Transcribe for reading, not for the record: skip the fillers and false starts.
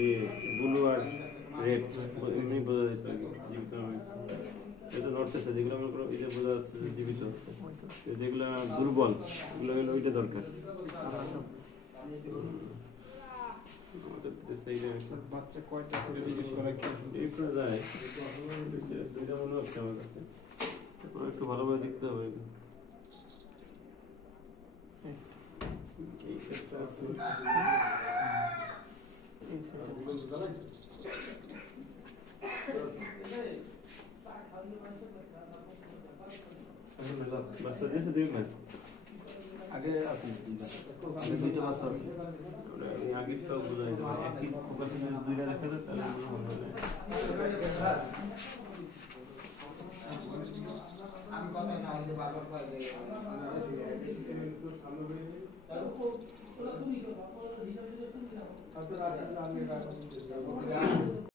এই ব্লু আর রেড এমনি বোঝা যেত আর কি জীবিত না মৃত্যু। এটা নড়তেছে যেগুলো মনে করো এই যে বোঝা যাচ্ছে যে জীবিত হচ্ছে, যেগুলো দুর্বল ওগুলো হলো ওইটা দরকার। বাচ্চা কয়টা করে জিজ্ঞেস করা কি যায় দুইটা মনে হচ্ছে আমার কাছে, একটু ভালোভাবে দেখতে হবে। এই ক্ষেত্রে আছে বাচ্চা দিয়েছে দেখবেন আগে আছে আগে দুইটা বাচ্চা আছে আগে তো বোঝা যেত একই ফোকাসে যদি দুইটা দেখা যায় তাহলে মনে হবে আমি